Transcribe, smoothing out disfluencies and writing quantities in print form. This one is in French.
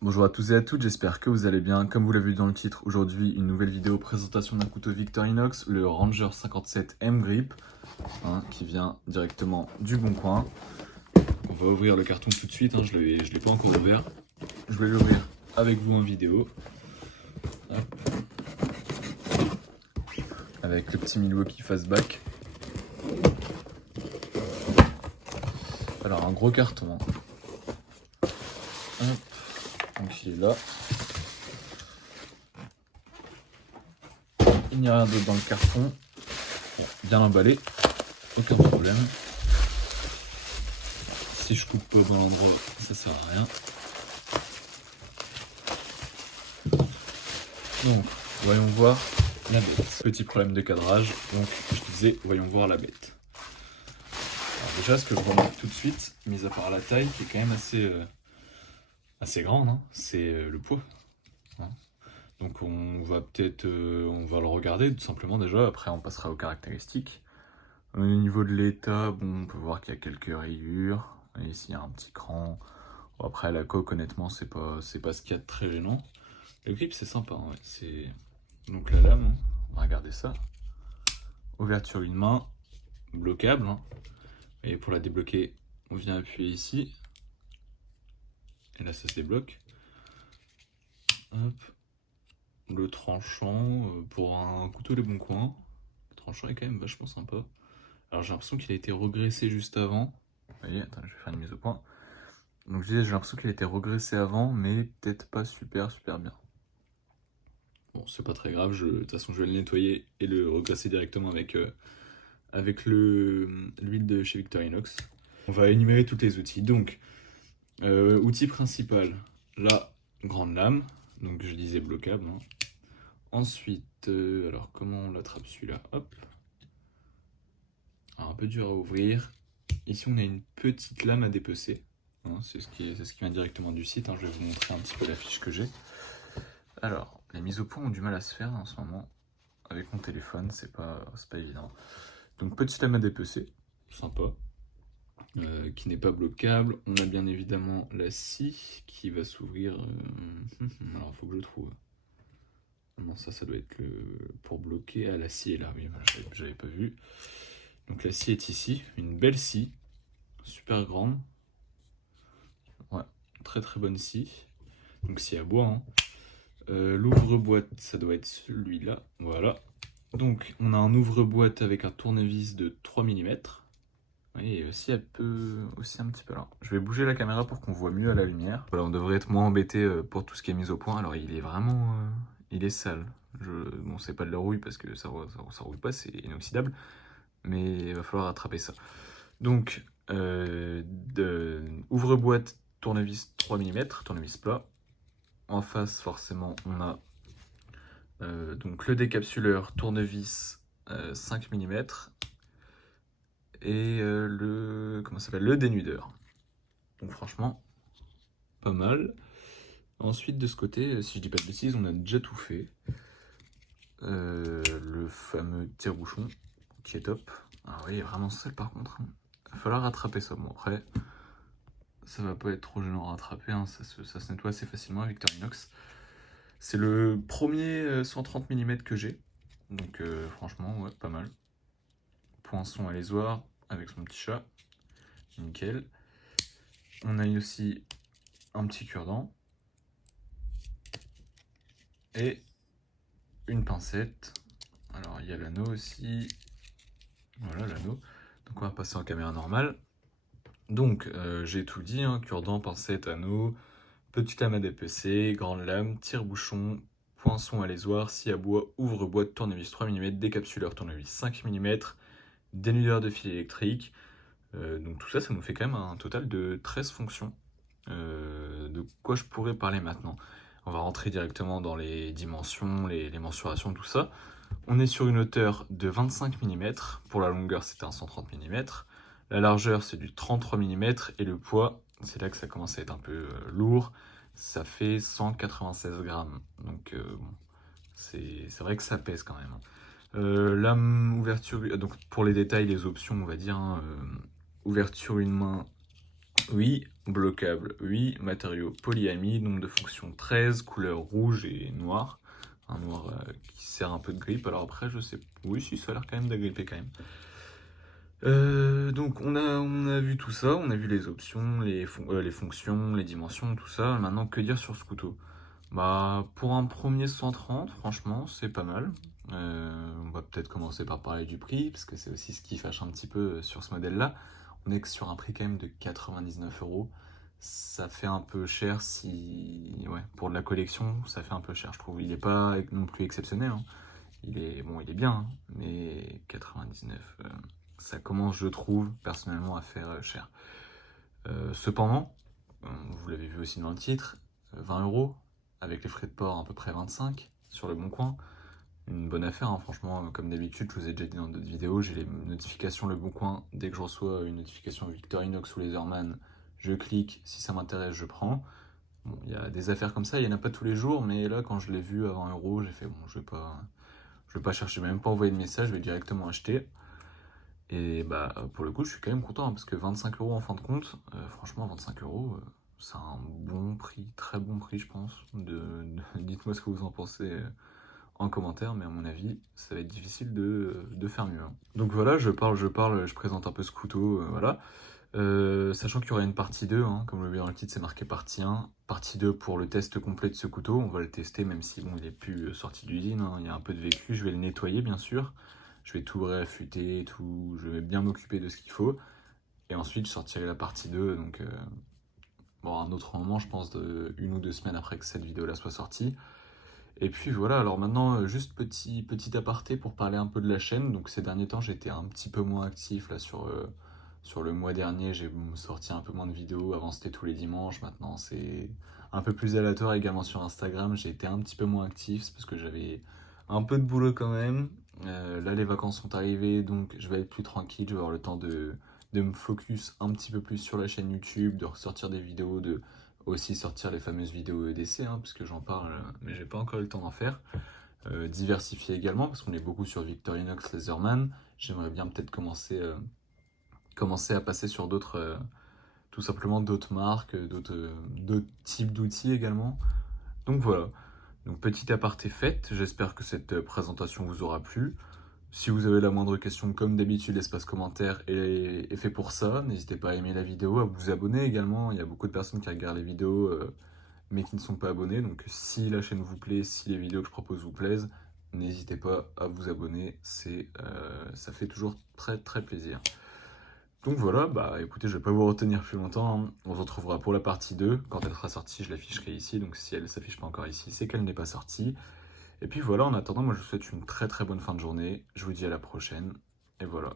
Bonjour à tous et à toutes, j'espère que vous allez bien. Comme vous l'avez vu dans le titre, aujourd'hui une nouvelle vidéo présentation d'un couteau Victorinox, le Ranger 57 M Grip, qui vient directement du Bon Coin. On va ouvrir le carton tout de suite, je l'ai pas encore ouvert. Je vais l'ouvrir avec vous en vidéo. Hop. Avec le petit Milwaukee Fastback. Alors un gros carton. Hop. Donc il est là. Il n'y a rien d'autre dans le carton. Bon, bien emballé, aucun problème. Si je coupe pas au bon endroit, ça sert à rien. Donc, voyons voir la bête. Petit problème de cadrage, donc je disais, voyons voir la bête. Alors déjà, ce que je remarque tout de suite, mis à part la taille, qui est quand même assez grande, c'est le poids. Donc on va le regarder tout simplement déjà, après on passera aux caractéristiques. Au niveau de l'état, bon, on peut voir qu'il y a quelques rayures, et ici il y a un petit cran. Bon, après la coque, honnêtement, c'est pas ce qu'il y a de très gênant. Le grip c'est sympa, ouais. Donc la lame, on va regarder ça. Ouverture une main, bloquable. Et pour la débloquer, on vient appuyer ici. Et là ça se débloque. Hop. Le tranchant, pour un couteau Les Bons Coins. Le tranchant est quand même vachement sympa. Alors j'ai l'impression qu'il a été regraissé juste avant. Vous voyez, attends, je vais faire une mise au point. Donc je disais, j'ai l'impression qu'il a été regraissé avant, mais peut-être pas super bien. Bon, c'est pas très grave, de toute façon je vais le nettoyer et le regraisser directement avec l'huile de chez Victorinox. On va énumérer tous les outils. Donc, outil principal, la grande lame, donc je disais bloquable. Ensuite, alors comment on l'attrape celui-là? Hop. Alors, un peu dur à ouvrir. Ici on a une petite lame à dépecer. C'est ce qui vient directement du site. Je vais vous montrer un petit peu la fiche que j'ai. Alors, les mises au point ont du mal à se faire en ce moment. Avec mon téléphone, c'est pas évident. Donc, petite lame à dépecer, sympa. Qui n'est pas bloquable. On a bien évidemment la scie qui va s'ouvrir. Alors, il faut que je trouve. Non, ça doit être pour bloquer. Ah, la scie est là, oui, j'avais pas vu. Donc, la scie est ici. Une belle scie, super grande. Ouais, très bonne scie. Donc, scie à bois. L'ouvre-boîte, ça doit être celui-là. Voilà. Donc, on a un ouvre-boîte avec un tournevis de 3 mm. Et aussi, elle peut aussi un petit peu là. Je vais bouger la caméra pour qu'on voit mieux à la lumière. Voilà, on devrait être moins embêté pour tout ce qui est mis au point. Alors, il est vraiment... il est sale. Bon, c'est pas de la rouille parce que ça rouille pas, c'est inoxydable. Mais il va falloir attraper ça. Donc, ouvre-boîte, tournevis 3 mm, tournevis plat. En face, forcément, on a donc le décapsuleur tournevis 5 mm et le dénudeur. Donc franchement, pas mal. Ensuite, de ce côté, si je dis pas de bêtises, on a déjà tout fait. Le fameux tire-bouchon qui est top. Ah oui, il est vraiment seul par contre. Il va falloir rattraper ça. Bon, après, ça va pas être trop gênant à rattraper. Ça se nettoie assez facilement avec Victorinox. C'est le premier 130 mm que j'ai. Donc franchement, ouais, pas mal. Poinçon à lésoir avec son petit chat. Nickel. On a aussi un petit cure-dent. Et une pincette. Alors il y a l'anneau aussi. Voilà l'anneau. Donc on va passer en caméra normale. Donc j'ai tout dit, cure-dent, pincette, anneau, petite lame à dépecer, grande lame, tire-bouchon, poinçon à lésoir, scie à bois, ouvre-boîte, tournevis 3 mm, décapsuleur tournevis 5 mm, dénudeur de fil électrique. Donc tout ça, ça nous fait quand même un total de 13 fonctions. De quoi je pourrais parler maintenant? On va rentrer directement dans les dimensions, les mensurations, tout ça. On est sur une hauteur de 25 mm. Pour la longueur, c'était un 130 mm. La largeur, c'est du 33 mm. Et le poids, c'est là que ça commence à être un peu lourd. Ça fait 196 grammes. Donc, bon, c'est vrai que ça pèse quand même. Lame, ouverture... Donc, pour les détails, les options, on va dire... ouverture une main, oui. bloquable 8, matériaux polyamide, nombre de fonctions 13, couleur rouge et noir. Un noir qui sert un peu de grippe, alors après je sais... Oui, si, ça a l'air quand même d'agripper quand même. Donc on a vu tout ça, on a vu les options, les fonctions, les dimensions, tout ça. Maintenant, que dire sur ce couteau? Bah, pour un premier 130, franchement, c'est pas mal. On va peut-être commencer par parler du prix, parce que c'est aussi ce qui fâche un petit peu sur ce modèle-là. On est que sur un prix quand même de 99 euros. Ça fait un peu cher si... Ouais, pour de la collection, ça fait un peu cher, je trouve. Il n'est pas non plus exceptionnel, hein. Il est bien, hein, mais 99, ça commence, je trouve, personnellement, à faire cher. Cependant, vous l'avez vu aussi dans le titre, 20 euros, avec les frais de port à peu près 25 sur le Bon Coin. Une bonne affaire, hein, franchement, comme d'habitude, je vous ai déjà dit dans d'autres vidéos, j'ai les notifications Le Bon Coin. Dès que je reçois une notification Victorinox ou Laserman, je clique, si ça m'intéresse, je prends. Bon, il y a des affaires comme ça, il n'y en a pas tous les jours, mais là, quand je l'ai vu à 20 euros, j'ai fait bon, je vais pas chercher, même pas envoyer de message, je vais directement acheter. Et bah, pour le coup, je suis quand même content, hein, parce que 25 euros en fin de compte, franchement, 25 euros, c'est un bon prix, très bon prix, je pense. Dites-moi ce que vous en pensez en commentaire, mais à mon avis, ça va être difficile de faire mieux, hein. Donc voilà, je présente un peu ce couteau, voilà. Sachant qu'il y aura une partie 2, hein, comme le vu dans le titre, c'est marqué partie 1. Partie 2 pour le test complet de ce couteau, on va le tester, même si bon, il n'est plus sorti d'usine, hein, il y a un peu de vécu, je vais le nettoyer bien sûr. Je vais tout réaffûter, je vais bien m'occuper de ce qu'il faut. Et ensuite, je sortirai la partie 2, donc bon, à un autre moment, je pense, une ou deux semaines après que cette vidéo-là soit sortie. Et puis voilà, alors maintenant, juste petit aparté pour parler un peu de la chaîne. Donc ces derniers temps, j'étais un petit peu moins actif là sur le mois dernier, j'ai sorti un peu moins de vidéos. Avant, c'était tous les dimanches, maintenant c'est un peu plus aléatoire également sur Instagram. J'ai été un petit peu moins actif, c'est parce que j'avais un peu de boulot quand même. Là, les vacances sont arrivées, donc je vais être plus tranquille, je vais avoir le temps de me focus un petit peu plus sur la chaîne YouTube, de ressortir des vidéos, de aussi sortir les fameuses vidéos EDC, hein, parce que j'en parle, mais j'ai pas encore eu le temps d'en faire. Diversifier également, parce qu'on est beaucoup sur Victorinox, Laserman. J'aimerais bien peut-être commencer à passer sur d'autres, tout simplement d'autres marques, d'autres types d'outils également. Donc voilà, donc petit aparté fait, j'espère que cette présentation vous aura plu. Si vous avez la moindre question, comme d'habitude, l'espace commentaire est fait pour ça. N'hésitez pas à aimer la vidéo, à vous abonner également. Il y a beaucoup de personnes qui regardent les vidéos mais qui ne sont pas abonnés. Donc si la chaîne vous plaît, si les vidéos que je propose vous plaisent, n'hésitez pas à vous abonner. Ça fait toujours très très plaisir. Donc voilà, bah écoutez, je vais pas vous retenir plus longtemps, hein. On se retrouvera pour la partie 2. Quand elle sera sortie, je l'afficherai ici. Donc si elle ne s'affiche pas encore ici, c'est qu'elle n'est pas sortie. Et puis voilà, en attendant, moi je vous souhaite une très très bonne fin de journée. Je vous dis à la prochaine. Et voilà.